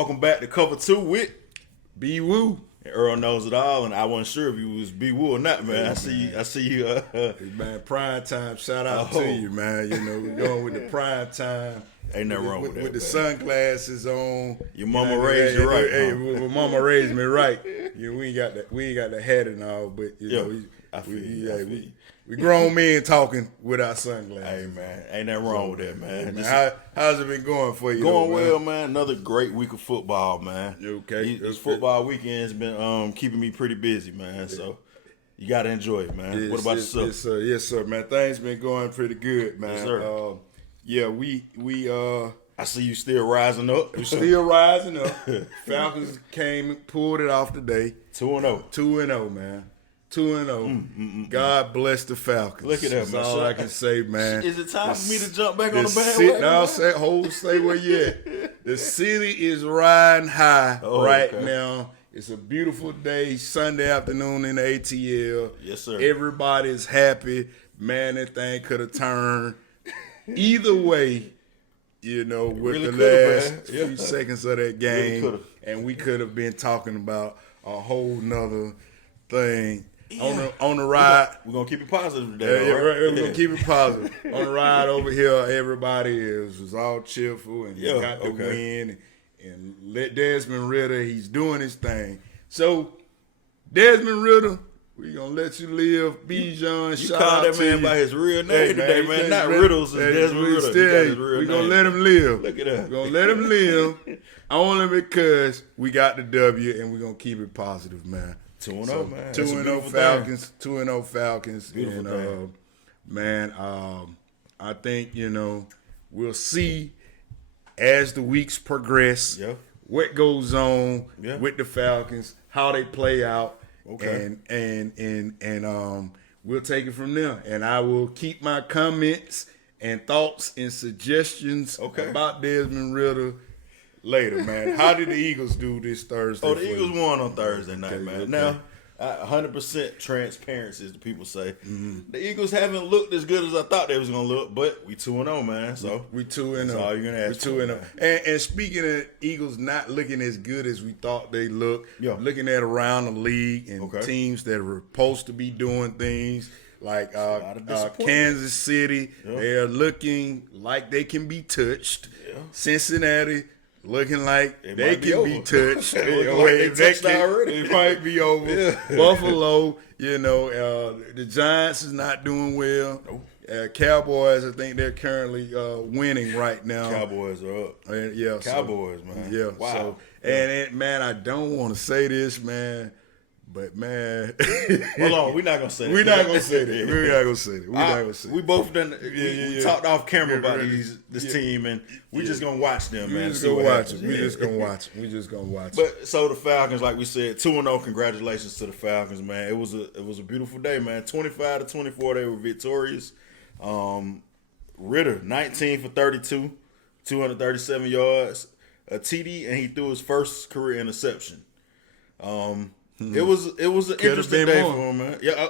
Welcome back to Cover 2 with BeeWoo. and Earl knows it all, and I wasn't sure if you was BeeWoo or not, man. Hey, I see you. Man, prime time. Shout out to you, man. You know, we're going with the prime time. Ain't nothing wrong with that. With the man. sunglasses on. Your mama raised you right. Hey, huh? mama raised me right. You know, we ain't got the hat and all, but you know, we grown men talking with our sunglasses. Hey man, ain't nothing wrong with that, man. How's it been going for you? Going well, man. Another great week of football, man. Okay. This football weekend's been keeping me pretty busy, man. So you gotta enjoy it, man. Yes, what about yes, yourself? Yes, sir, man. Things been going pretty good, man. Yes, sir. We I see you still rising up. we're still rising up. Falcons came and pulled it off today. 2-0. 2-0, man. 2-0. God bless the Falcons. Look at that, That's man. all I can say, man. Is it time for me to jump back on the bandwagon? No, stay where you at. The city is riding high right now. It's a beautiful day, Sunday afternoon in the ATL. Yes, sir. Everybody's happy. Man, that thing could have turned either way, you know, with really the last man. few seconds of that game. Really and we could have been talking about a whole nother thing. On the ride. We're going to keep it positive today, right? We're going to keep it positive. On the ride over here, everybody was all cheerful and got the win. And let Desmond Ritter, he's doing his thing. So, Desmond Ritter, we're going to let you live. Bijan, You shout called out that to man you. by his real name today, man. Not Riddle. Riddles, it's Desmond Ritter. We're going to let him live. Look at that. We're going to let him live only because we got the W and we're going to keep it positive, man. 2-0, man. 2-0 Falcons. 2-0 Falcons. Beautiful thing. Man, I think, you know, we'll see as the weeks progress what goes on with the Falcons, how they play out. Okay. And we'll take it from there. And I will keep my comments and thoughts and suggestions about Desmond Ritter later, man. How did the Eagles do this Thursday? Oh, the Eagles won on Thursday night, man. Okay. Now, 100% transparency, as the people say. Mm-hmm. The Eagles haven't looked as good as I thought they was going to look, but we 2-0, man. So we 2-0. That's all you're going to ask for. 2-0. And speaking of Eagles not looking as good as we thought they looked, looking at around the league and teams that were supposed to be doing things like Kansas City, they're looking like they can be touched. Yeah. Cincinnati, looking like they can be touched. It might be over. Yeah. Buffalo, you know, the Giants is not doing well. Nope. Cowboys, I think they're currently winning right now. Cowboys are up. Cowboys, man. Yeah. Wow. So, man, I don't want to say this, man. But man, hold on, we're not gonna say that. We're not gonna say that. We're not gonna say that. We both done. We talked off camera about this team, and we just gonna watch them, man. We just gonna watch. But so the Falcons, like we said, 2-0. Congratulations to the Falcons, man. It was a beautiful day, man. 25-24, they were victorious. Ritter, 19 for 32, 237 yards, a TD, and he threw his first career interception. It was an interesting day for him, man. Yeah,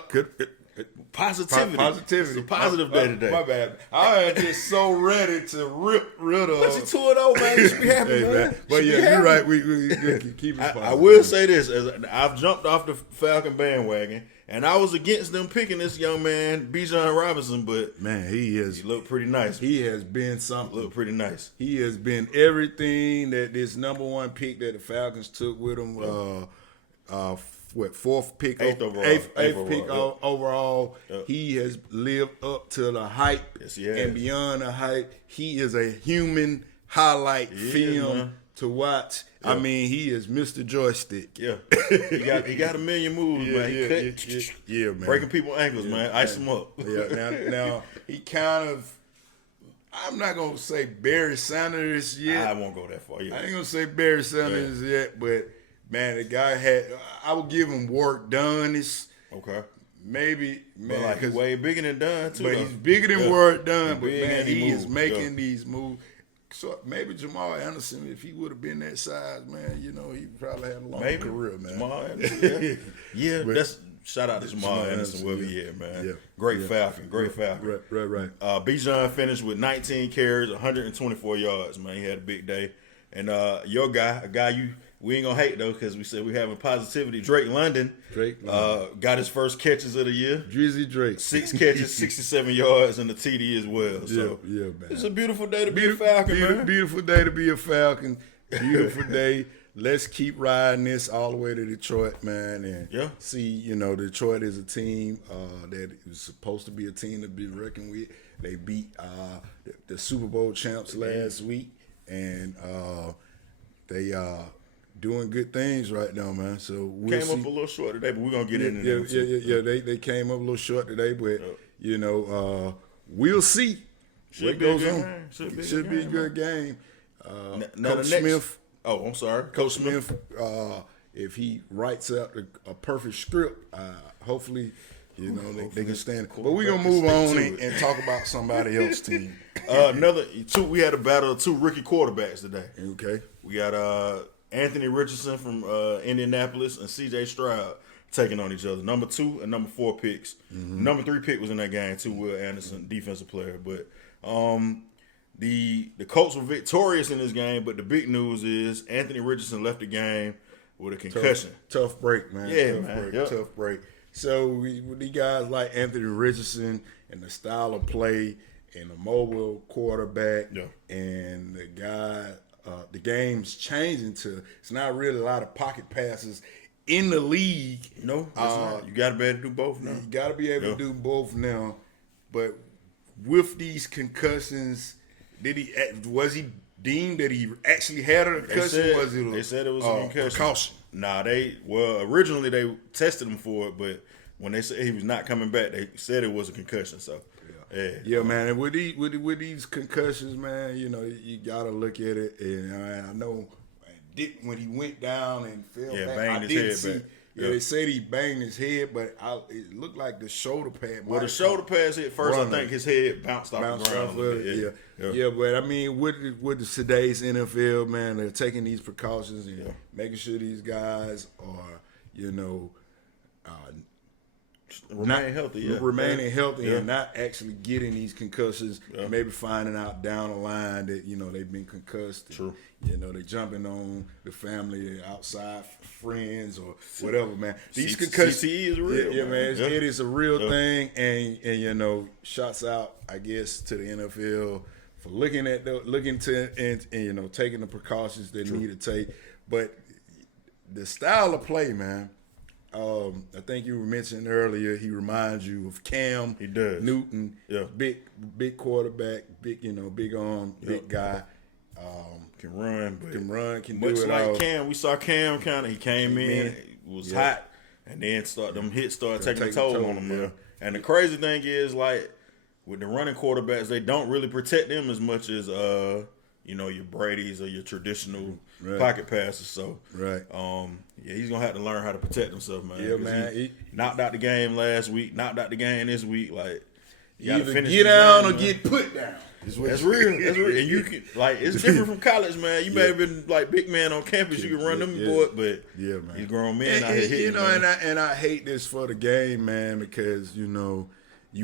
positivity. It's a positive day today. My bad. I am just so ready to rip Ritter. But you 2-0, man. You should be happy, man. But you're right. We keep it positive. I will say this: I've jumped off the Falcon bandwagon, and I was against them picking this young man, Bijan Robinson. But man, he looked pretty nice. He has been something. Looked pretty nice. He has been everything that this number one pick that the Falcons took with him. Fourth pick, eighth pick overall. Yep. He has lived up to the hype and beyond the hype. He is a human highlight film to watch. Yep. I mean, he is Mr. Joystick. Yeah, he got a million moves, man. Man. Breaking people's ankles, man. Ice him up. Now he kind of. I'm not gonna say Barry Sanders yet. I won't go that far yet. I ain't gonna say Barry Sanders yet, but. Man, the guy I would give him work done. Maybe, man. Like he's way bigger than done, too. But he's bigger than work done. But, man, he is making these moves. So maybe Jamal Anderson, if he would have been that size, man, you know, he probably had a long career, man. Jamal Anderson, but that's shout out to Jamal Anderson, wherever he at, man. Yeah. Great Falcon. Right. Bijan finished with 19 carries, 124 yards, man. He had a big day. And your guy, a guy we ain't gonna hate though, because we said we having positivity. Drake London got his first catches of the year. Drizzy Drake, 6 catches, 67 yards, and the TD as well. So yeah, man. It's a beautiful day to be a Falcon, man. Beautiful day to be a Falcon. Beautiful day. Let's keep riding this all the way to Detroit, man, and see. Detroit is a team that is supposed to be a team to be reckoned with. They beat the Super Bowl champs last week, and they doing good things right now, man. So we'll came up a little short today, but we're gonna get into that. Yeah. They came up a little short today, but we'll see what goes on. Should be a good game. Coach Smith. Oh, I'm sorry, Coach Smith. If he writes out a perfect script, hopefully. They can stand it. But we're going to move on and talk about somebody else's team. We had a battle of 2 rookie quarterbacks today. Okay. We got Anthony Richardson from Indianapolis and C.J. Stroud taking on each other. Number 2 and number 4 picks. Mm-hmm. Number 3 pick was in that game too, Will Anderson, defensive player. But the Colts were victorious in this game, but the big news is Anthony Richardson left the game with a concussion. Tough break, man. Yeah, Tough break. So with these guys like Anthony Richardson and the style of play and the mobile quarterback and the guy, the game's changing to it's not really a lot of pocket passes in the league. No, it's not. You got to be able to do both now. You got to be able to do both now. But with these concussions, was he deemed that he actually had a concussion? They said it was a concussion. Precaution. Nah, originally they tested him for it, but when they said he was not coming back, they said it was a concussion. So, yeah, man. And with these concussions, man, you gotta look at it. And I know when he went down and fell back, banged his head back. They said he banged his head, but it looked like the shoulder pad. Well, the shoulder pads hit first. I think his head bounced off the ground. Yeah, but I mean, with today's NFL, man, they're taking these precautions and making sure these guys are, remaining healthy and not actually getting these concussions. Maybe finding out down the line that they've been concussed. True. They jumping on the family, outside friends, or whatever, man. These concussions, CTE is real. Yeah, man. It is a real thing, and shouts out, I guess, to the NFL for looking to and taking the precautions they need to take. But the style of play, man. I think you were mentioning earlier. He reminds you of Cam. He does. Newton. Yeah. Big quarterback. Big arm. Big guy. Can run. Can much do it like all. Cam. We saw Cam kind of. He came in. It was hot, and then them hits started taking a toll on him. Yeah. And the crazy thing is, like with the running quarterbacks, they don't really protect them as much as your Brady's or your traditional pocket passes. So he's gonna have to learn how to protect himself, man. Yeah, man. He knocked out the game last week, knocked out the game this week. Like you either get down or get put down. That's real. That's real. And you can it's different from college, man. You may have been like big man on campus, you can run them board, but man. These grown men out here hitting. And I hate this for the game, man, because you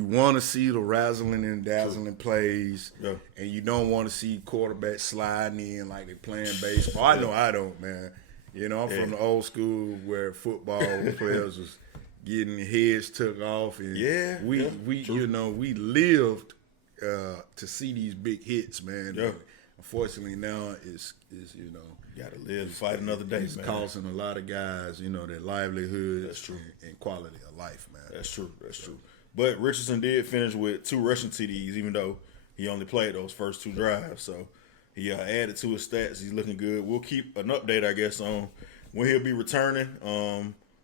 want to see the razzling and dazzling plays, and you don't want to see quarterbacks sliding in like they're playing baseball. I know I don't, man. I'm from the old school where football players was getting heads took off, and we lived to see these big hits, man. Yeah. Unfortunately, now it's gotta live, fight another day. It's costing a lot of guys, their livelihoods and quality of life, man. That's true. But Richardson did finish with 2 rushing TDs, even though he only played those first 2 drives. So he added to his stats. He's looking good. We'll keep an update, I guess, on when he'll be returning.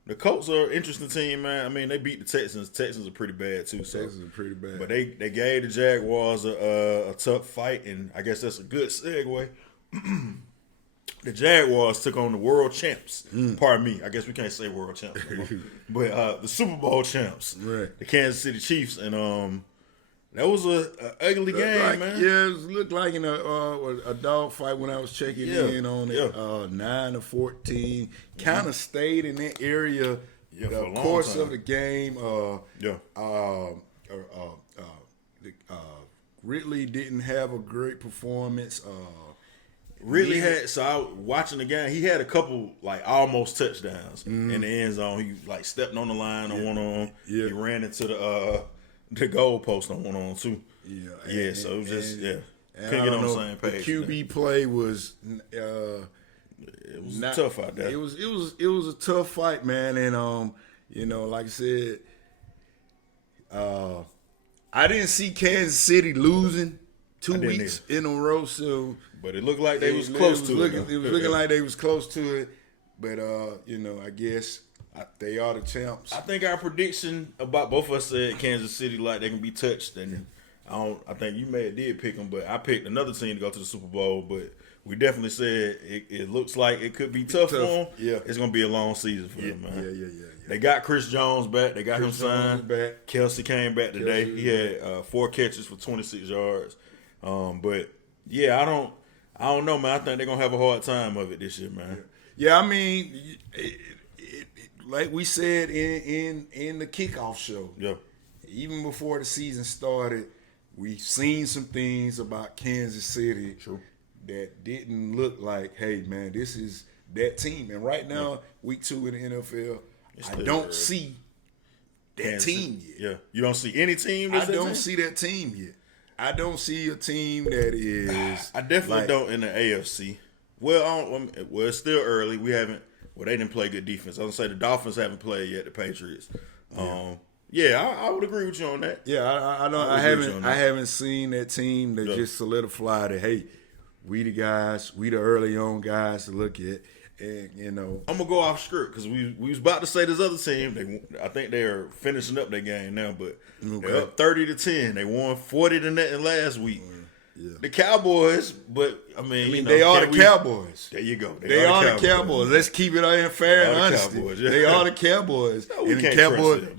The Colts are an interesting team, man. I mean, they beat the Texans. Texans are pretty bad, too. Texans are pretty bad. But they gave the Jaguars a tough fight, and I guess that's a good segue. The Jaguars took on the world champs. Pardon me. I guess we can't say world champs anymore. But the Super Bowl champs. Right. The Kansas City Chiefs. And that was a ugly game, man. Yeah, it looked like in a dog fight when I was checking in on it. 9-14. Kind of stayed in that area the course of the game. Ridley didn't have a great performance. really had. So I was watching the game. He had a couple like almost touchdowns in the end zone. He like stepped on the line on one on. Yeah. He ran into the goal post on one on too. Yeah. So it was just couldn't get on the same page. The QB play was. It was tough out there. It was a tough fight, man, and like I said, I didn't see Kansas City losing 2 weeks in a row, so. But it looked like they was close to it. It was looking like they was close to it, but I guess they are the champs. I think our prediction about both of us said Kansas City like they can be touched, and I think you did pick them, but I picked another team to go to the Super Bowl, but. We definitely said it looks like it could be tough for them. Yeah. It's going to be a long season for them, man. Yeah. They got Chris Jones back. They got him signed. Back. Kelsey came back today. He had 4 catches for 26 yards. But, yeah, I don't know, man. I think they're going to have a hard time of it this year, man. Yeah, I mean, like we said in the kickoff show, even before the season started, we seen some things about Kansas City. True. That didn't look like, hey, man, this is that team. And right now, week 2 in the NFL, I don't see that team yet. Yeah. You don't see any team? I don't see that team yet. I don't see a team that is. I definitely don't in the AFC. Well, it's still early. They didn't play good defense. I was going to say the Dolphins haven't played yet, the Patriots. I would agree with you on that. Yeah, I haven't seen that team that just solidified that, hey, we the guys, we the early on guys to look at, and I'm gonna go off script because we was about to say this other team. I think they are finishing up their game now, but they're up 30-10. They won 40-0 last week. Yeah. The Cowboys, but I mean they are the Cowboys. There you go. They are the Cowboys. Let's keep it in fair and honesty. They are the Cowboys. No, and the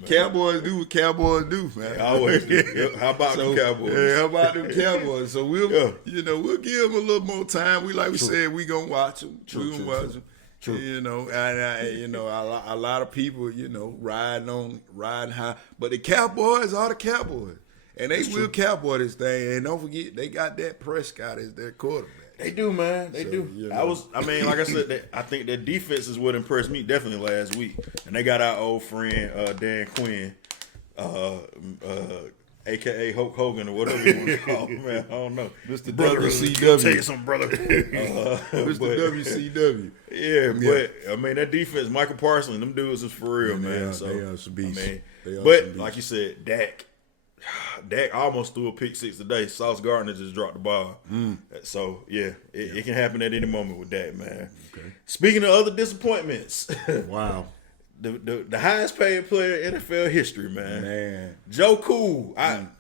Cowboys do what Cowboys do, man. They always do. How about them Cowboys? Yeah, how about them Cowboys? So we'll give them a little more time. We said we gonna watch them. We gonna watch them. True. A lot of people, riding high, but the Cowboys are the Cowboys. And they will cowboy this thing. And don't forget, they got that Prescott as their quarterback. They do, man. They do. Like I said, I think their defense is what impressed me definitely last week. And they got our old friend, Dan Quinn, a.k.a. Hulk Hogan or whatever you want to call him, man. I don't know. Mr. WCW. Tell you something, brother. Mr. WCW. Yeah, but, I mean, that defense, Michael Parsons, them dudes is for real, man. They are some beasts. Like you said, Dak almost threw a pick 6 today. Sauce Gardner just dropped the ball. So, it can happen at any moment with Dak, man. Okay. Speaking of other disappointments. Wow. The highest paid player in NFL history, man. Joe Cool.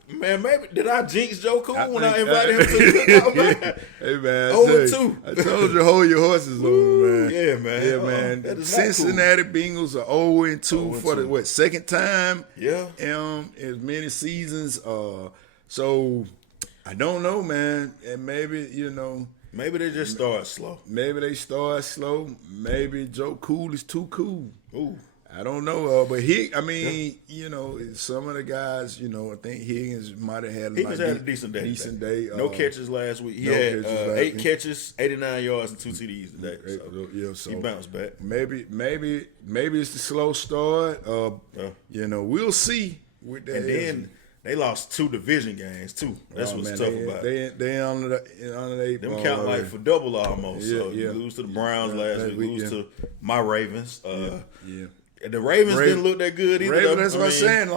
Maybe did I jinx Joe Cool when I invited him to the cookout, man? Hey, man. 0-2. I told you, hold your horses on, man. Yeah, man. Yeah, man. Cincinnati Bengals are 0-2 for the second time? Yeah. As many seasons. So I don't know, man. And maybe maybe they just start slow. Maybe Joe Cool is too cool. Ooh. I don't know, but some of the guys, I think Higgins might have had a decent day. No catches last week. He had 8 catches, 89 yards, and 2 TDs today. So he bounced back. Maybe it's the slow start. We'll see with that. And then they lost 2 division games too. That's what's tough about it. They on the them count like for double almost. You lose to the Browns last week. Lose to my Ravens. The Ravens didn't look that good either. That's what I'm saying.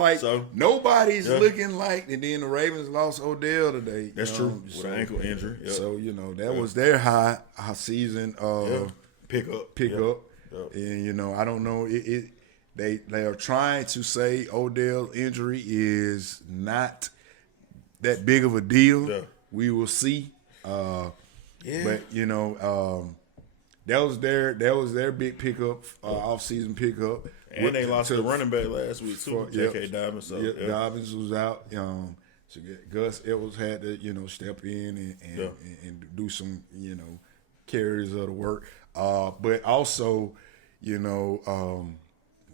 Nobody's looking like. And then the Ravens lost Odell today. That's true. With an ankle injury. Yep. So that was their high season pick up. Yep. And I don't know. They are trying to say Odell's injury is not that big of a deal. Yeah. We will see. But that was their big pickup, off-season pickup. And they lost the running back last week too, J.K. Dobbins. Dobbins was out. So Gus Edwards had to step in and do some carries of the work. But also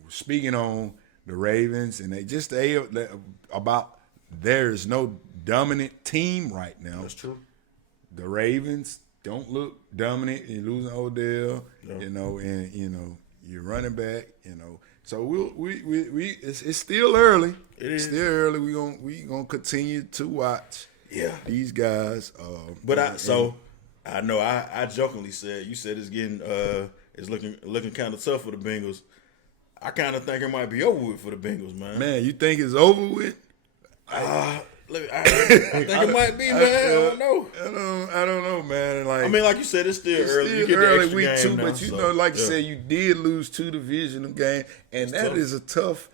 speaking on the Ravens, and there is no dominant team right now. That's true. The Ravens don't look dominant. You're losing Odell, and you're running back, So it's still early. It's still early. We gonna continue to watch. Yeah, these guys. I know I jokingly said you said it's looking kind of tough for the Bengals. I kind of think it might be over with for the Bengals, man. Man, you think it's over with? I think it might be, man. I don't know. I don't know, man. Like you said, it's still early. You get early the week extra 2, game but you said, you did lose 2 divisional games, and that is a tough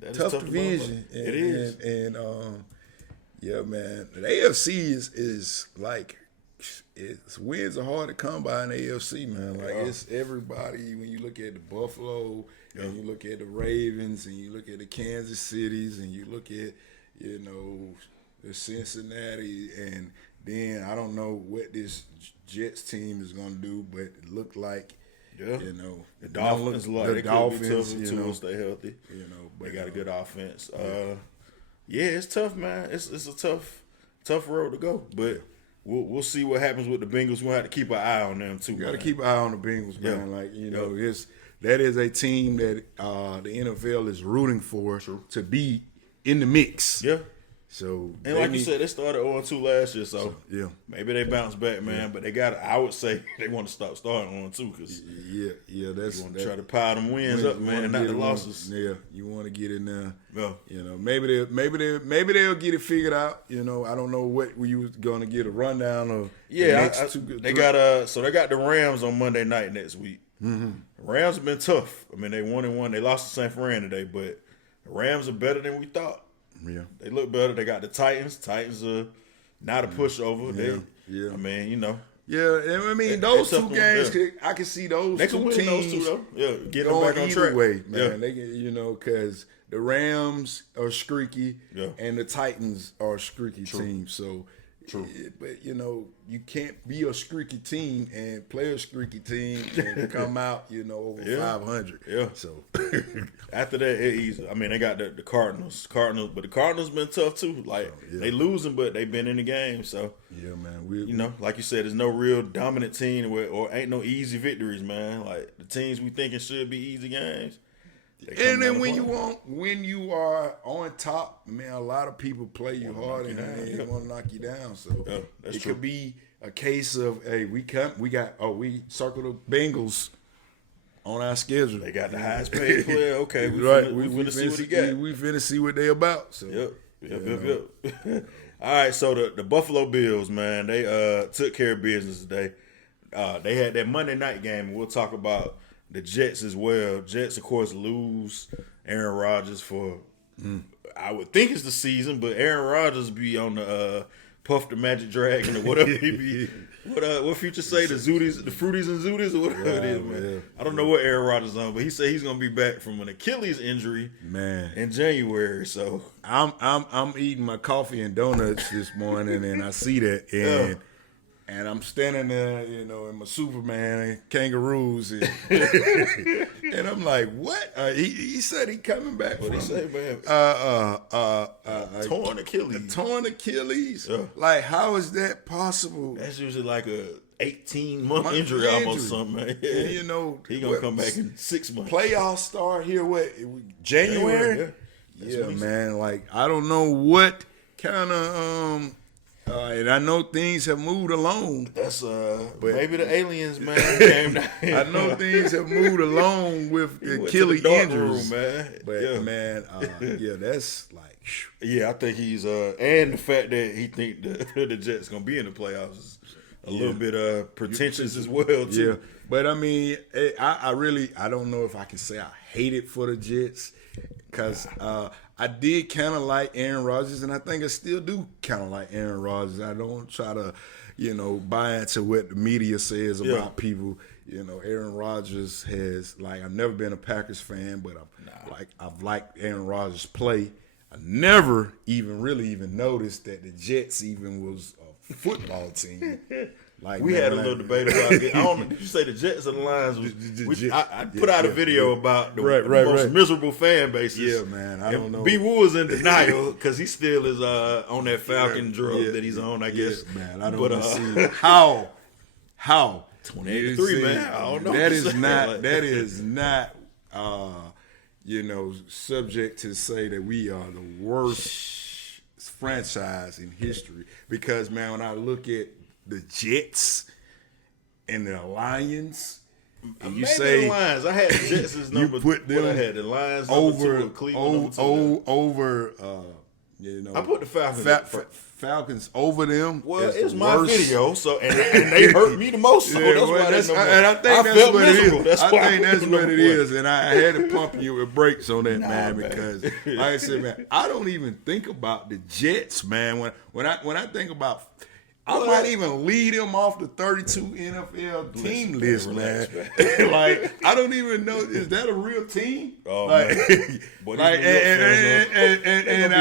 division. It is. And yeah, man. The AFC is like, wins are hard to come by in the AFC, man. It's everybody. When you look at the Buffalo, and you look at the Ravens, and you look at the Kansas Cities, and you look at the Cincinnati, and then I don't know what this Jets team is going to do, but it looked like the Dolphins the Dolphins be tough to stay healthy. But they got a good offense. It's tough, man. It's a tough road to go, but we'll see what happens with the Bengals. We'll have to keep an eye on them too. You got to keep an eye on the Bengals, man. That is a team that the NFL is rooting for to be in the mix. Yeah. So you said, they started 0-2 last year, so maybe they bounce back, man. Yeah. But they got. I would say they want to stop starting 0-2 because that's want to try to pile them wins up, man, not the losses. You want to get in there. Yeah. Maybe they'll get it figured out. I don't know what we was going to get a rundown of. Yeah, they got the Rams on Monday night next week. Mm-hmm. Rams have been tough. I mean, they 1-1. They lost to San Fran today, but the Rams are better than we thought. Yeah, they look better. They got the Titans. Titans are not a pushover. Yeah. I mean, Yeah, I mean those two games. I can see those they two can teams. Those two though. Yeah, get them going back on either track. way, man. Yeah. They can, because the Rams are streaky, and the Titans are a streaky team. So, but you can't be a streaky team and play a streaky team and come out, over 500. Yeah. So after that, it's easy. I mean, they got the Cardinals, but the Cardinals been tough too. They losing, but they been in the game. So yeah, man. Like you said, there's no real dominant team or ain't no easy victories, man. Like the teams we thinking should be easy games. And then when you are on top, man, a lot of people play you hard and they want to knock you down. So it could be a case of, hey, we circle the Bengals on our schedule. They got the highest paid player. Okay, we finna see what he got. We finna see what they about. So Yep. All right, so the Buffalo Bills, man, they took care of business today. They had that Monday night game, and we'll talk about the Jets as well. Jets, of course, lose Aaron Rodgers for, I would think it's the season, but Aaron Rodgers be on the Puff the Magic Dragon or whatever he be. What Future say? The Fruities and Zooties or whatever it is, man. Yeah. I don't know what Aaron Rodgers on, but he said he's gonna be back from an Achilles injury, man, in January. So I'm eating my coffee and donuts this morning, and I see that, and I'm standing there, in my Superman kangaroos, and, and I'm like, what? He said he coming back. What he say, man? Torn Achilles. Torn Achilles. Yeah. Like, how is that possible? That's usually like a 18-month injury, almost something, man. Yeah. And, he gonna come back in 6 months. Playoffs start here, January? Yeah, man. Like, I don't know what kind of and I know things have moved along. That's but maybe the aliens, man, came down. I know things have moved along with the Achilles injuries, man. But man, that's like. Yeah, I think he's and the fact that he think the Jets gonna be in the playoffs is a little bit pretentious as well too. Yeah, but I mean, I don't know if I can say I hate it for the Jets because I did kind of like Aaron Rodgers, and I think I still do kind of like Aaron Rodgers. I don't try to, buy into what the media says about people. Aaron Rodgers has, I've never been a Packers fan, but I've liked Aaron Rodgers' play. I never even noticed that the Jets even was a football team. We had a little debate about it. I don't know. Did you say the Jets or the Lions? I put out a video about the most miserable fan bases. Yeah, man. I don't know. BeeWoo was in denial because he still is on that Falcon drug that he's on, I guess. Man, I don't see How? 28-3, man. I don't know. That is not subject to say that we are the worst franchise in history. Because, man, when I look at the Jets and the Lions, and you say the Lions. I had the Jets as number. You put them I had the Lions over Cleveland over. I put the Falcons. Falcons over them. Well, it's my video, so and they hurt me the most. So that's why I think that's what it is. I think that's what it is, and I had to pump you with brakes on that, man, because like I said, man, I don't even think about the Jets, man. When I think about, I might even lead them off the 32 NFL team list, man. Like, I don't even know, is that a real team? Oh, like, and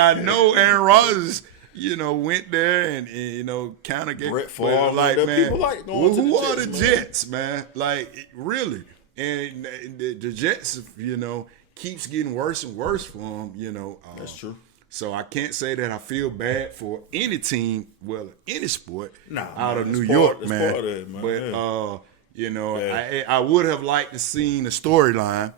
I know Aaron Rodgers, went there and kind of get Brett Favre, like, man, people like going to who are the the Jets, man? Like, really? And the Jets, keeps getting worse and worse for them, That's true. So I can't say that I feel bad for any team, any sport out of New York, man. Part of it, man. But I would have liked to seen the storyline,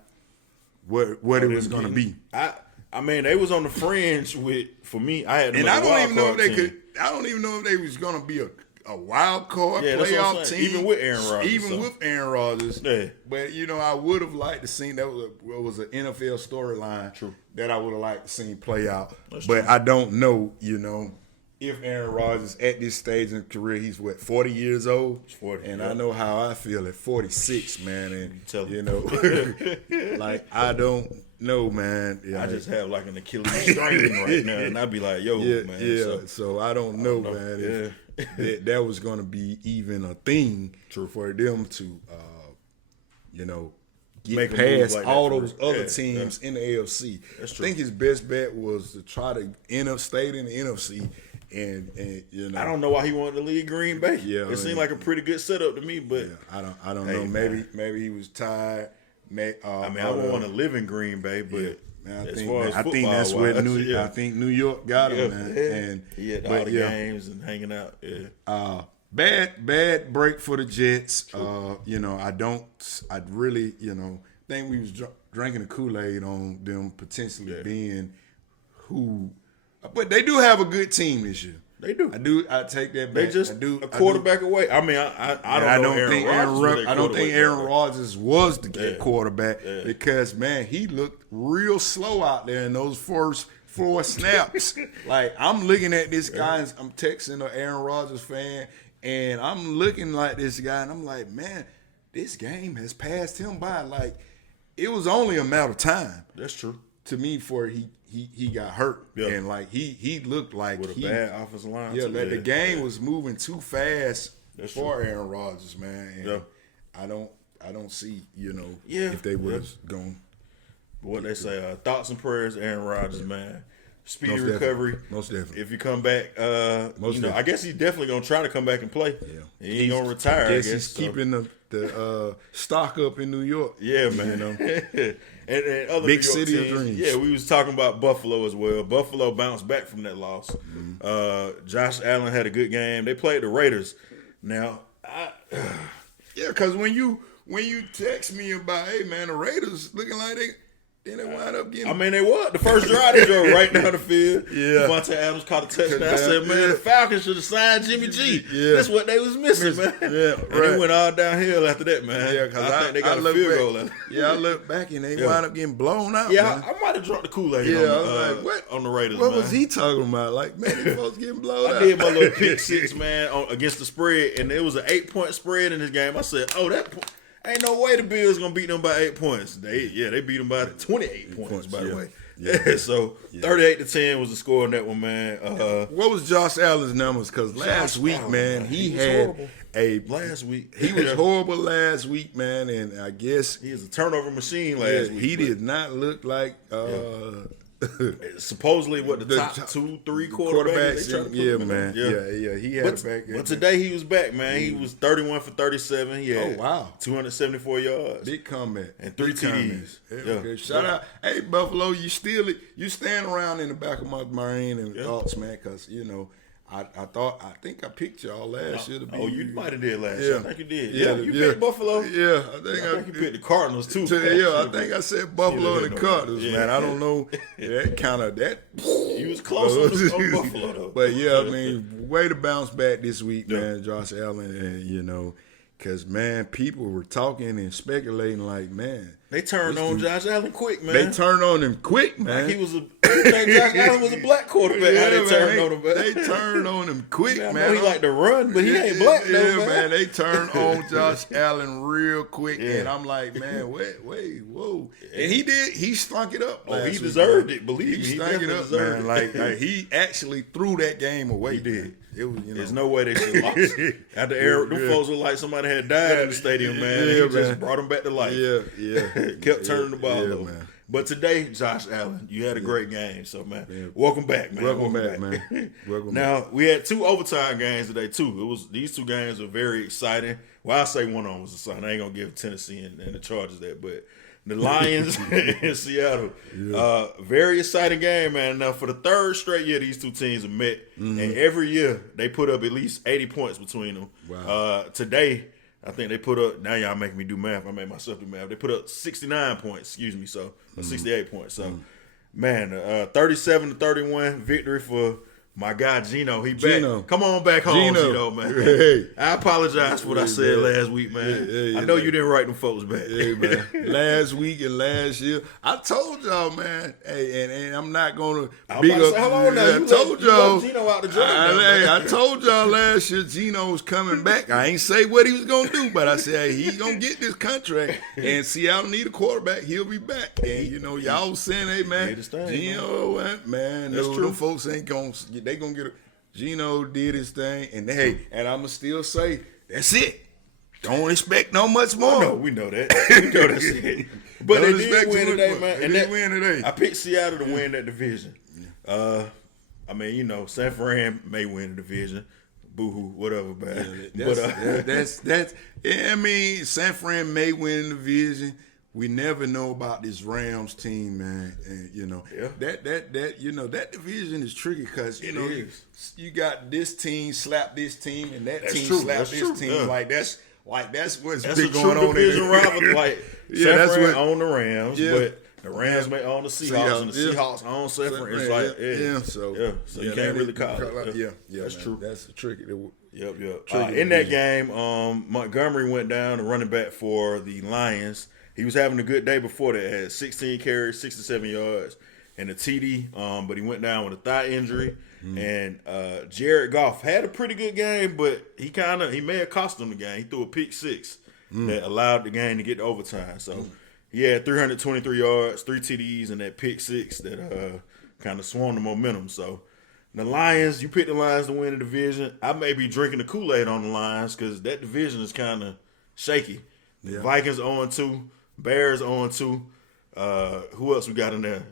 what it was going to be. I mean, they was on the fringe for me. I had them, and I don't even know if they team. could. I don't even know if they was going to be a wild card playoff team, even with Aaron Rodgers. With Aaron Rodgers. Yeah. But I would have liked to seen that was an NFL storyline. True. That I would have liked to see play out. That's but true. I don't know, if Aaron Rodgers at this stage in his career, he's 40 years old? He's 40. And I know how I feel at 46, man. And, like, I don't know, man. I just have like an Achilles strain right now, and I'd be like, yo, man. Yeah, so I don't know, man. If that was going to be even a thing for them to, get past like all those other teams in the AFC. That's true. I think his best bet was to try to stay in the NFC, and I don't know why he wanted to leave Green Bay. Yeah, it seemed like a pretty good setup to me, but I don't know. Maybe he was tired. I wouldn't want to live in Green Bay, but. Man, I think that's where I think New York got him, man. Yeah. And he had all the games and hanging out. Yeah. Bad break for the Jets. I really, think we was drinking the Kool-Aid on them potentially being who, but they do have a good team this year. They do. I take that back. They just a quarterback away. I mean, I don't think Aaron Rodgers was the quarterback because, man, he looked real slow out there in those first 4 snaps. Like, I'm looking at this guy, and I'm texting an Aaron Rodgers fan, and I'm looking like this guy, and I'm like, man, this game has passed him by. Like, it was only a matter of time. That's true. To me, for he got hurt, and like he looked like with a bad offensive line. Yeah, the game was moving too fast for Aaron Rodgers, man. And I don't see if they would have gone. What they say, thoughts and prayers, Aaron Rodgers, man. Speedy recovery. Most definitely. If you come back, I guess he's definitely gonna try to come back and play. Yeah, he ain't gonna retire. I guess he's keeping the stock up in New York. Yeah, man. And other big New York city teams, of dreams. Yeah, we was talking about Buffalo as well. Buffalo bounced back from that loss. Mm-hmm. Josh Allen had a good game. They played the Raiders. Now, because when you text me about, hey man, the Raiders looking like they wind up getting. I mean, they won. The first drive they drove right down the field. Yeah. Devontae Adams caught a touchdown. I said, man, the Falcons should have signed Jimmy G. Yeah. That's what they was missing, man. Yeah, and it went all downhill after that, man. Yeah, because I think they got a field goal. Yeah, I look back and they wind up getting blown out. Yeah, man. I might have dropped the Kool-Aid on the Raiders, What man. was he talking about? Like, man, these folks getting blown out. I did my little pick six, man, against the spread, and it was an 8-point spread in this game. I said, ain't no way the Bills gonna beat them by 8 points. They beat them by 28 points, by the way. Yeah. So 38-10 was the score on that one, man. What was Josh Allen's numbers? Because last week, man, he was horrible last week, man, and I guess he was a turnover machine last week. He did not look like. Supposedly, the top 2-3 quarterbacks? Man. Yeah. He had it back. But today he was back, man. He was 31 for 37. He had 274 yards. Big comeback. And 3 TDs. Okay. Shout out. Hey, Buffalo, you stand around in the back of my brain and thoughts, man, because, I think I picked y'all last year to be. Oh, you might have did last year. I think you did. Yeah, you picked Buffalo. Yeah, I think you picked the Cardinals too. I think I said Buffalo and the Cardinals, man. I don't know that kind of that. You was close on Buffalo though. But yeah, I mean, way to bounce back this week, man. Josh Allen, and because man, people were talking and speculating like, man. They turned on Josh Allen quick, man. They turned on him quick, man. Like Josh Allen was a black quarterback. How they turned on him, man. They turned on him quick, man. I know he like to run, but he ain't black though, man. They turned on Josh Allen real quick, and I'm like, man, wait, whoa. And he did. He stunk it up. He deserved it. Believe me, he stunk it up, man. Like he actually threw that game away. He did. It was, There's no way they should have lost. After Earl, them folks look like somebody had died in the stadium, man. He just brought them back to life. Kept turning the ball over. Man. But today, Josh Allen, you had a great game. So, man, welcome back, man. Welcome back, man. Now, we had 2 overtime games today, too. These 2 games were very exciting. Well, I'll say one of them was exciting. I ain't going to give Tennessee and the Chargers that, but the Lions in Seattle. Very exciting game, man. Now, for the 3rd straight year, these 2 teams have met, and every year they put up at least 80 points between them. Wow. Today, I think they put up, now y'all making me do math. I made myself do math. They put up 69 points, 68 points. So, man, 37-31 victory for my guy Gino. He back. Come on back home, Gino, man. Hey. I apologize for what I said last week, man. I know you didn't write them folks back. Hey, man. Last week and last year, I told y'all, man. Hey, and I'm not gonna big up. Hold on now. I told y'all. Gino out the draft. I told y'all last year Gino was coming back. I ain't say what he was gonna do, but I said hey, he gonna get this contract. And Seattle need a quarterback. He'll be back. And y'all was saying, hey, man, Gino, man, that's true. Them folks ain't gonna. They gonna get it. Gino did his thing, and I'ma still say that's it. Don't expect no much more. No, we know that. We know that's it. But they did win today, man. They did win today. I picked Seattle to win that division. I mean, San Fran may win the division. Boo-hoo, whatever, man. That's. I mean, San Fran may win the division. We never know about this Rams team, man. And that division is tricky because you got this team slap this team and that team slap this team. Yeah. Like that's what's been going on in the rival. Like San Fran own the Rams, but the Rams may own the Seahawks, and the Seahawks own San Fran. It's like so you can't really call it. That's true. That's tricky. Yep. In that game, Montgomery went down, the running back for the Lions. He was having a good day before that. Had 16 carries, 67 yards, and a TD. But he went down with a thigh injury. And Jared Goff had a pretty good game, but he may have cost him the game. He threw a pick 6 that allowed the game to get to overtime. So he had 323 yards, 3 TDs, and that pick 6 that kind of swung the momentum. So the Lions, you picked the Lions to win the division. I may be drinking the Kool-Aid on the Lions because that division is kind of shaky. The Vikings 0-2. Bears 0-2. Who else we got in there?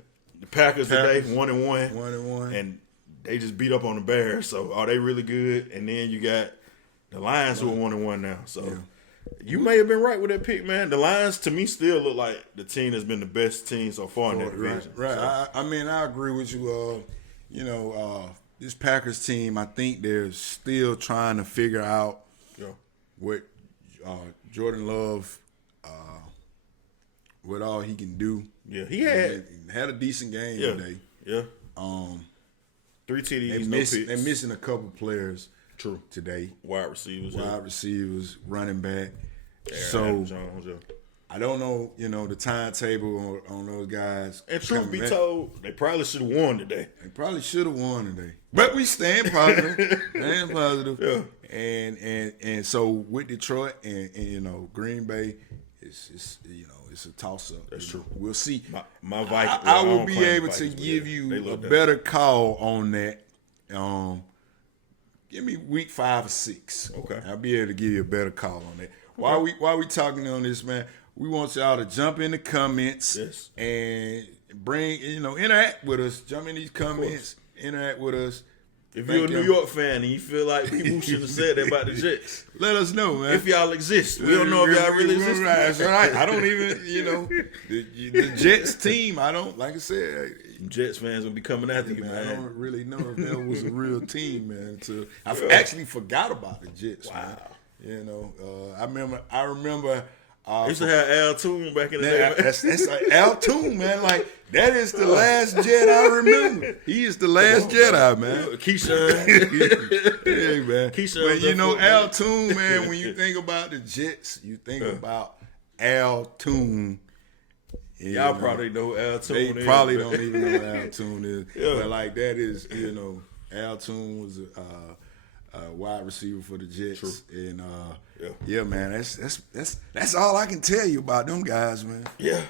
The Packers today 1-1. 1-1. And they just beat up on the Bears. So are they really good? And then you got the Lions who are 1-1 now. So you may have been right with that pick, man. The Lions to me still look like the team that's been the best team so far in that division. Right. So. I mean, I agree with you. This Packers team, I think they're still trying to figure out what Jordan Love. What all he can do. Yeah, he had a decent game today. Yeah. 3 TDs, they're missing a couple players. True. Today. Wide receivers, running back. Aaron Jones, I don't know, the timetable on those guys. And truth be told, they probably should have won today. But we stand positive. Yeah. And so with Detroit and Green Bay, it's a toss-up. That's true. We'll see. My Vikings. I will be able to give you a better call on that. Give me week 5 or 6. Okay. I'll be able to give you a better call on that. While we talking on this, man, we want y'all to jump in the comments and bring interact with us. Jump in these comments, interact with us. If you're a New York fan and you feel like people shouldn't have said that about the Jets, let us know, man. If y'all exist. We don't know if y'all really exist. That's right. I don't even, the Jets team, I don't, like I said. Jets fans will be coming after you, man. I don't really know if that was a real team, man. I actually forgot about the Jets. Wow. Man. I remember. They used to have Al Toon back in the day. That's like Al Toon, man. Like, that is the last Jet I remember. He is the last Jedi, man. Keyshawn. Yeah, man. Keyshawn. But Al Toon, man, when you think about the Jets, you think about Al Toon. Y'all probably know who Al Toon is. They probably don't even know what Al Toon is. Yeah. But, like, that is, Al Toon was a wide receiver for the Jets. True. And, yeah, man, that's all I can tell you about them guys, man. Yeah.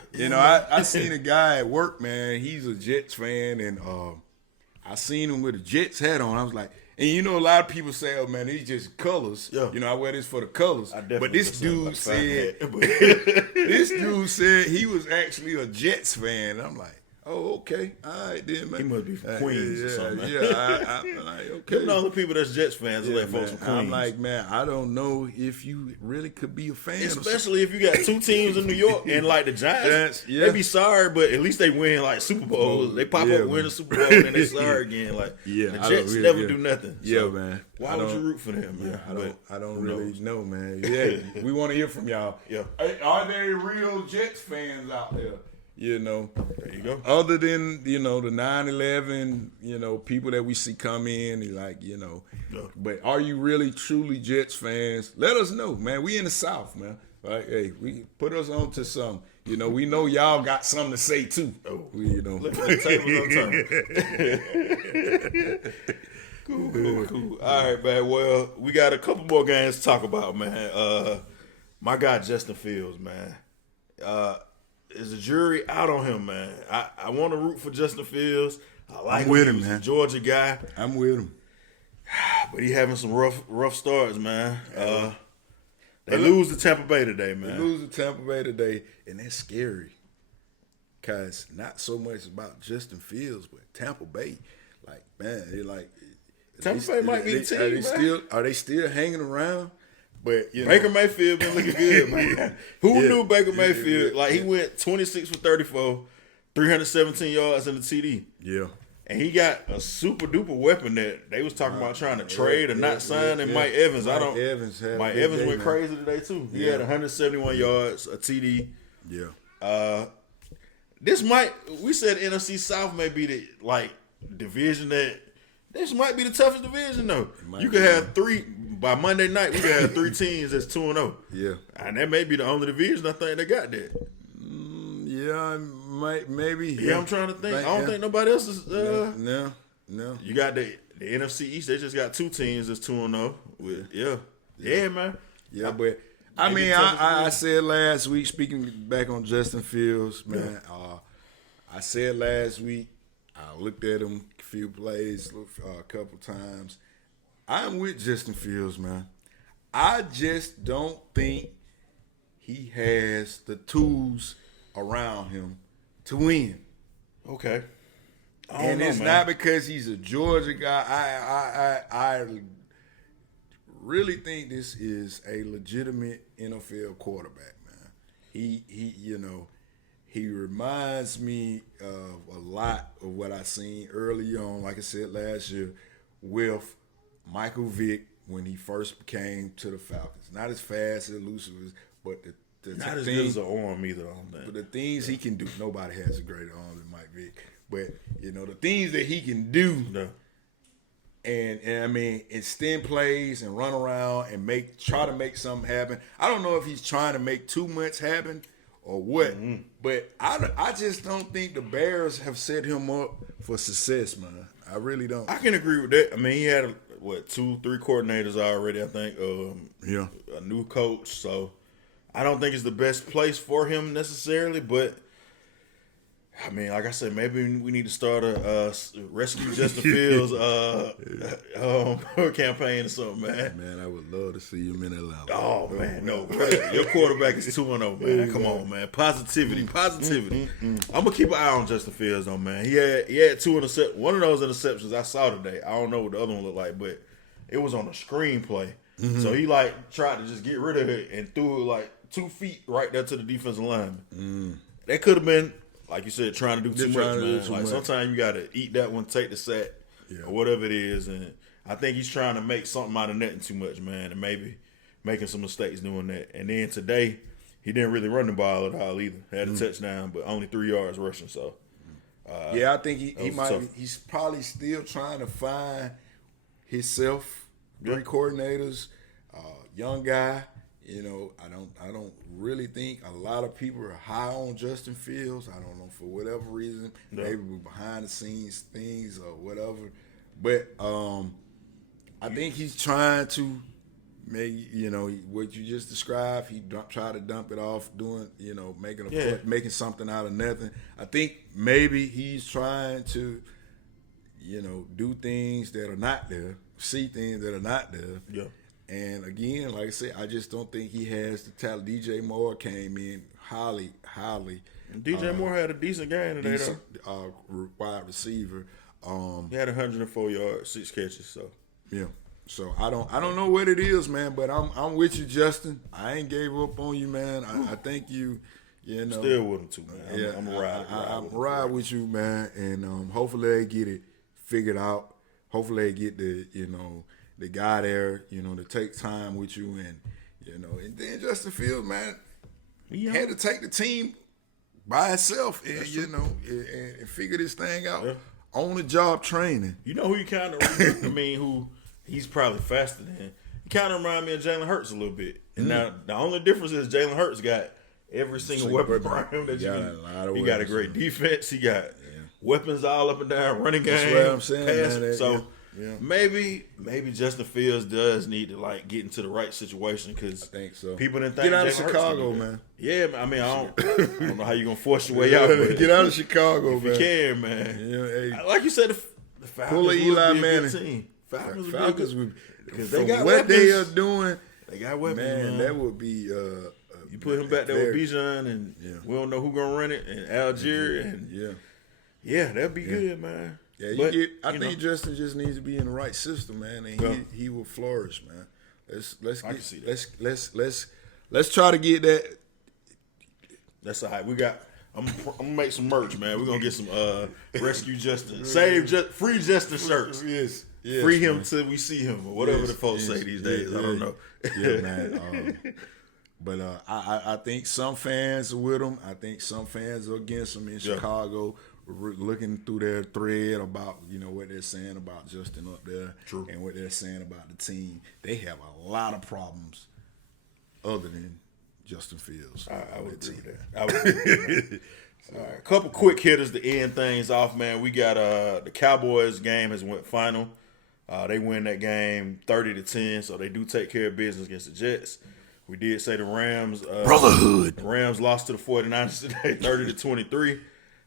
I seen a guy at work, man. He's a Jets fan, and I seen him with a Jets hat on. I was like, and a lot of people say, "Oh man, these just colors." Yeah. I wear this for the colors. But this dude said, he was actually a Jets fan. And I'm like, oh, okay, all right then, man. He must be from Queens or something. Yeah, I'm like, okay. Them all the people that's Jets fans are folks from Queens. I'm like, man, I don't know if you really could be a fan. Especially if you got two teams in New York and like the Giants, they be sorry, but at least they win like Super Bowls. They pop up, win a Super Bowl, and then they sorry again. Like the Jets never do nothing. Yeah, so man. Why would you root for them, man? I don't really know, man. Yeah, we want to hear from y'all. Yeah, are there real Jets fans out there? There you go. Other than, the 9/11, people that we see come in, but are you really truly Jets fans? Let us know, man. We in the South, man. Like, hey, we put us on to some. We know y'all got something to say too. Oh, look at the tables on time. Cool. All right, man. Well, we got a couple more games to talk about, man. My guy Justin Fields, man. Is the jury out on him, man? I want to root for Justin Fields. I'm with him, man. A Georgia guy. I'm with him. But he having some rough starts, man. They lose to Tampa Bay today, man. And that's scary. Because not so much about Justin Fields, but Tampa Bay. Like, man, Tampa Bay might be the team, Are they still hanging around? But Baker Mayfield been looking good, man. Who knew Baker Mayfield? He went 26 for 34, 317 yards in the TD. Yeah. And he got a super duper weapon that they was talking about trying to trade or not sign. And Mike Evans, Mike Evans went crazy today too. He had 171 yards, a TD. Yeah. We said NFC South may be the division that. This might be the toughest division, though. You could have three by Monday night. We could have three teams that's 2-0. Yeah, and that may be the only division I think they got that. Maybe. Yeah, I'm trying to think. I don't think nobody else is. No. You got the NFC East. They just got two teams that's 2-0. Yeah, man. Yeah, but I said last week, speaking back on Justin Fields, man. I said last week, I looked at him. Few plays, a couple times. I'm with Justin Fields, man. I just don't think he has the tools around him to win. Okay. And it's not because he's a Georgia guy. I really think this is a legitimate NFL quarterback, man. He reminds me of a lot of what I seen early on, like I said last year, with Michael Vick when he first came to the Falcons. Not as fast, as elusive, but not as good as an arm either on that. But the things he can do, nobody has a greater arm than Mike Vick. But the things that he can do, and extend plays and run around and try to make something happen. I don't know if he's trying to make too much happen or what, but I just don't think the Bears have set him up for success, man. I really don't. I can agree with that. He had 2-3 coordinators already. I think. A new coach, so I don't think it's the best place for him necessarily. But I mean, like I said, maybe we need to start a rescue Justin Fields campaign or something, man. Man, I would love to see him in Atlanta. Oh man, no, your quarterback is 2-0, man. Come on, man, positivity. I'm gonna keep an eye on Justin Fields, though, man. He had 2 interceptions. One of those interceptions I saw today. I don't know what the other one looked like, but it was on a screenplay. So he tried to just get rid of it and threw it 2 feet right there to the defensive lineman. That could have been, like you said, trying to do too much, man. Sometimes you got to eat that one, take the sack, or whatever it is. And I think he's trying to make something out of nothing too much, man, and maybe making some mistakes doing that. And then today, he didn't really run the ball at all either. Had a touchdown, but only 3 yards rushing. So, I think he's probably still trying to find himself. 3 coordinators, young guy. I don't really think a lot of people are high on Justin Fields. I don't know, for whatever reason, maybe behind the scenes things or whatever. But I think he's trying to make, what you just described. He try to dump it off, doing, making something out of nothing. I think maybe he's trying to, do things that are not there, see things that are not there. Yeah. And again, like I said, I just don't think he has the talent. DJ Moore came in highly. DJ Moore had a decent game today, though. Wide receiver. He had 104 yards, 6 catches. So yeah. So I don't know what it is, man. But I'm with you, Justin. I ain't gave up on you, man. I think you. Still with him too, man. I'm a ride with you, man. And hopefully they get it figured out. Hopefully they get the guy there, to take time with you, and and then Justin Fields, man, had to take the team by itself, and and figure this thing out on the job training. You know who you kind of, who he's probably faster than. He kind of remind me of Jalen Hurts a little bit. And now the only difference is Jalen Hurts got every single weapon around him that he got a great defense. He got weapons all up and down, running game. That's what I'm saying, man. So. Yeah. Maybe Justin Fields does need to get into the right situation, because I think so. People didn't think get out of Chicago, man. Yeah, I don't know how you're gonna force your way out. But get out of Chicago, if man. You can, man. Like you said, the Falcons pull Eli Manning. Team. Falcons would, because they got what weapons. They are doing. They got weapons, man. That would be. You put him back there with Bijan, and we don't know who gonna run it, and Algier, and that'd be good, man. Yeah, I think Justin just needs to be in the right system, man, and he will flourish, man. Let's try to get that. That's all right. We got. I'm gonna make some merch, man. We're gonna get some rescue Justin, free Justin shirts. Yes, free him till we see him, or whatever the folks say these days. I don't know. Yeah, man. But I think some fans are with him. I think some fans are against him in Chicago. Looking through their thread about what they're saying about Justin up there, and what they're saying about the team, they have a lot of problems other than Justin Fields. I would agree with that. I would agree with that. All right, a couple quick hitters to end things off, man. We got the Cowboys game has went final. They win that game 30-10, so they do take care of business against the Jets. We did say the Rams brotherhood. The Rams lost to the 49ers today, 30-23.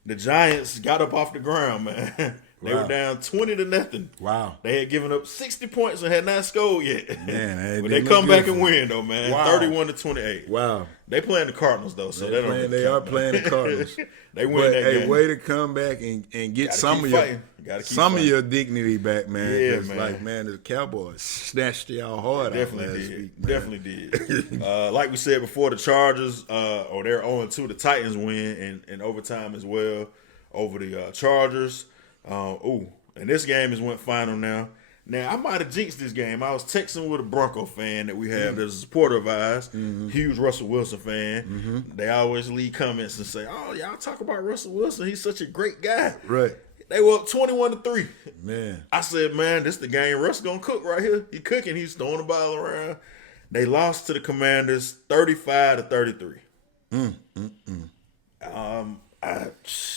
The Giants got up off the ground, man. They were down 20-0. Wow. They had given up 60 points and had not scored yet. Man, but they come back and win, though, man. Wow. 31-28. Wow. They playing the Cardinals, though, so they are playing the Cardinals. They win that game. Way to come back and get some of your dignity back, man. Yeah, man. Like, man, the Cowboys snatched y'all hard out last week, man. Definitely did. Like we said before, the Chargers, they're 0-2. The Titans win in overtime as well over the Chargers. And this game has went final now. Now, I might have jinxed this game. I was texting with a Bronco fan that we have that's a supporter of ours, huge Russell Wilson fan. They always leave comments and say, oh, y'all talk about Russell Wilson. He's such a great guy. Right. They were up 21-3. Man. I said, man, this the game Russ going to cook right here. He cooking. He's throwing the ball around. They lost to the Commanders 35-33.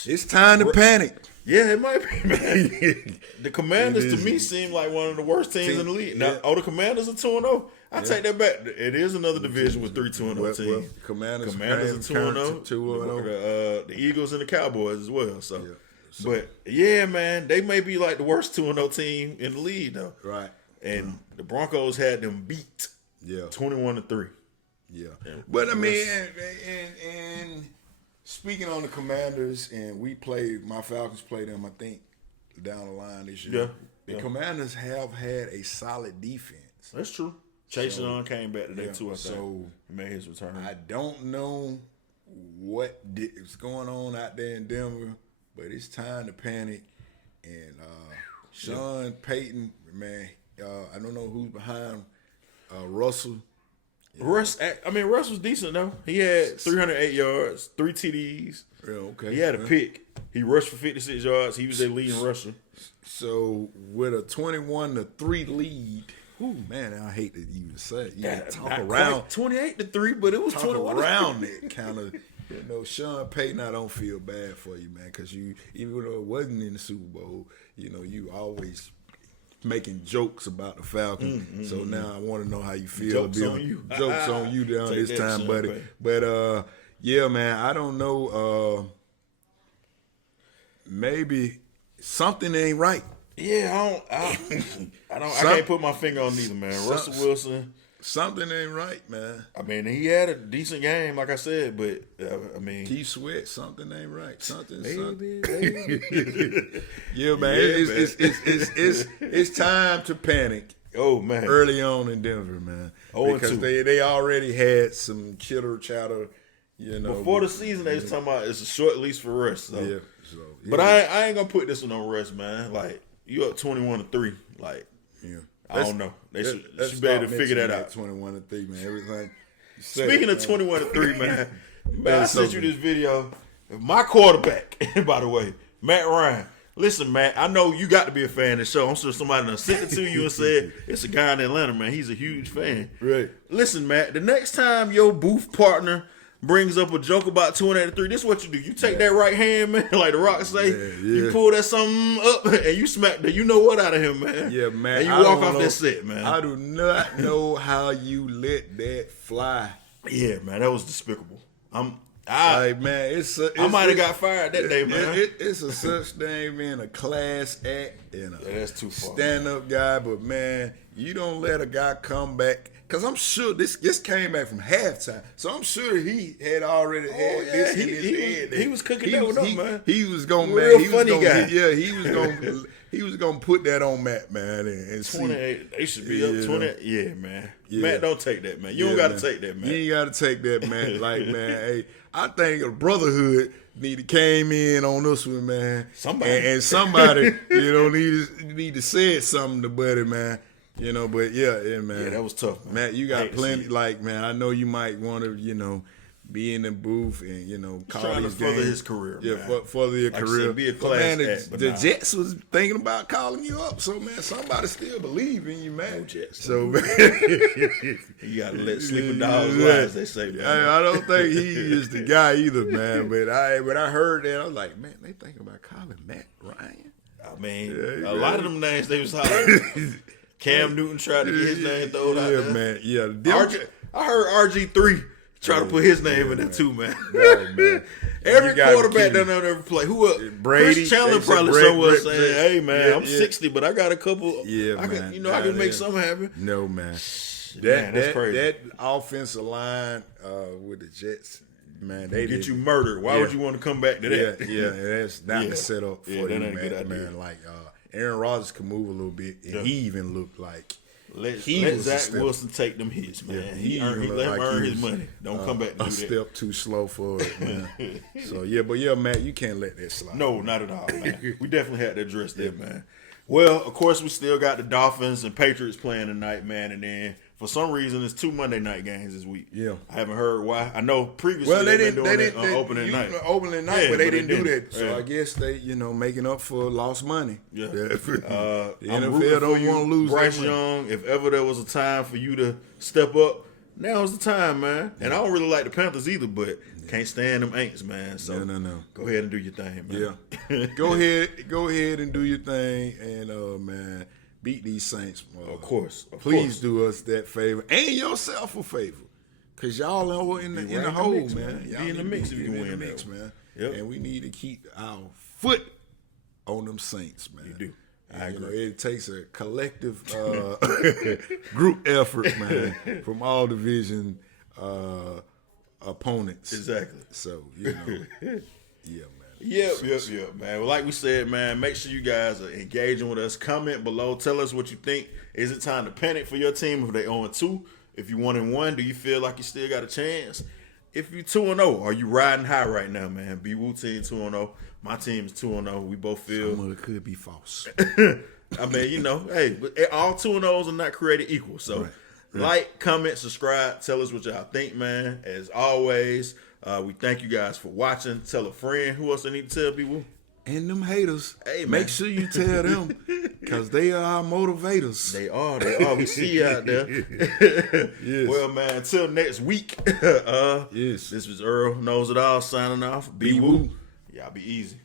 It's time to panic. Yeah, it might be, man. The Commanders, to me, seem like one of the worst teams in the league. Now, the Commanders are 2-0. I take that back. It is another division with 3 2-0 teams. Well, Commanders are 2-0. 2-0. The Eagles and the Cowboys as well. But, yeah, man, they may be like the worst 2-0 team in the league, though. Right. And the Broncos had them beat 21-3. Yeah. But, I mean, and speaking on the Commanders, and my Falcons played them, I think, down the line this year. The Commanders have had a solid defense. That's true. Chase Young came back today, too, I think. So, he made his return. I don't know what is going on out there in Denver, but it's time to panic. And Sean Payton, man, I don't know who's behind Russell. Russ was decent, though. He had 308 yards, 3 TDs. Yeah, okay. He had a pick. He rushed for 56 yards. He was their leading rusher. So, with a 21-3 lead, man, I hate to even say it. Talk around 28-3, but it was 21 around it, kind of. Sean Payton, I don't feel bad for you, man, because even though it wasn't in the Super Bowl, you always making jokes about the Falcons. So now I want to know how you feel. Jokes on you. Jokes on you down Take this time, Sean buddy. Payton. But yeah, man, I don't know. Maybe something ain't right. Yeah, I can't put my finger on neither, man. Russell Wilson. Something ain't right, man. I mean, he had a decent game, like I said, but Keith Sweat, something ain't right. Something. Baby. Yeah, man. It's time to panic. Oh man, early on in Denver, man, because they already had some chitter chatter. Before the season, they was talking about it's a short lease for Russ. So. Yeah. But I ain't gonna put this one on Russ, man. Like you up 21-3, like. Yeah. I don't know. They should be able to figure that out. 21-3, man. Everything. Speaking of 21-3, man, I sent you this video. My quarterback, by the way, Matt Ryan. Listen, Matt, I know you got to be a fan of the show. I'm sure somebody done sent it to you and said it's a guy in Atlanta, man. He's a huge fan. Right. Listen, Matt, the next time your booth partner brings up a joke about 2-3, this is what you do. You take that right hand, man, like the Rock say. You pull that something up and you smack the what out of him, man. Yeah, man. And you walk off that set, man. I do not know how you let that fly. Yeah, man, that was despicable. I might have got fired that day, man. It's a such thing being a class act and that's too far, stand-up guy, but man, you don't let a guy come back. Because I'm sure this came back from halftime. So I'm sure he had already had this in his head. He was cooking that one up, man. He was going to, man. He funny was gonna, guy. Yeah, he was going to put that on Matt, man. And 28. They should be up 20. Yeah, man. Yeah. Matt, don't take that, man. You don't got to take that, man. You ain't got to take that, man. Like, man, hey, I think a brotherhood came in on this one, man. Somebody. Somebody, need to say something to Buddy, man. But yeah, man. Yeah, that was tough, man. Matt, you got plenty. Like, man, I know you might want to, be in the booth and call these games. Further his career. Yeah, further your career. Said, be a class act, the Jets was thinking about calling you up. So man, somebody still believe in you, man. No Jets. So man, you gotta let sleeping dogs lie, as they say, man. I don't think he is the guy either, man. But I heard that, I was like, man, they thinking about calling Matt Ryan. I mean, a lot of them names they was hollering. Cam Newton tried to get his name thrown out there. Yeah, man. Yeah. I heard RG3 try to put his name in there too, man. No, man. Every quarterback doesn't ever play. Brady. Chris Chandler probably somewhere saying, "Hey, man, I'm 60, but I got a couple. Yeah, I can make something happen." No, man. That's crazy. That offensive line with the Jets, man, they get you murdered. Why would you want to come back to that? Yeah, that's not the setup for you, man. Like Aaron Rodgers can move a little bit, and he even looked like let Zach Wilson take them hits, man. Yeah, let him earn his money. Don't come back to do that. A step too slow for it, man. So Matt, you can't let that slide. No, not at all, man. We definitely had to address that, man. Well, of course, we still got the Dolphins and Patriots playing tonight, man, and then for some reason, it's 2 Monday night games this week. Yeah, I haven't heard why. I know previously they didn't opening night. But they didn't do that. So I guess they, making up for lost money. Yeah. The NFL don't want to lose Bryce Young. If ever there was a time for you to step up, now's the time, man. And I don't really like the Panthers either, but can't stand them Aints, man. So no. Go ahead and do your thing, man. Yeah. Go ahead and do your thing, and man, beat these Saints. Of course. Please do us that favor and yourself a favor, cause y'all are in the hole, man. Y'all be in the mix if you can win, in the mix, man. Yep. And we need to keep our foot on them Saints, man. You do. It takes a collective group effort, man, from all division opponents. Exactly. So, yeah, man. Yep, man. Well, like we said, man, make sure you guys are engaging with us. Comment below. Tell us what you think. Is it time to panic for your team if they 0-2? If you 1-1, do you feel like you still got a chance? If you 2-0, are you riding high right now, man? BeeWoo team 2-0. My team is 2-0. We both feel. Some of it could be false. I mean, hey, but all 2-0s are not created equal. So, like, comment, subscribe. Tell us what y'all think, man. As always, we thank you guys for watching. Tell a friend. Who else I need to tell people? And them haters. Hey, man. Make sure you tell them, because they are our motivators. They are. We see you out there. Yes. Well, man, until next week, yes. This was Earl, Knows It All, signing off. BeeWoo. Y'all be easy.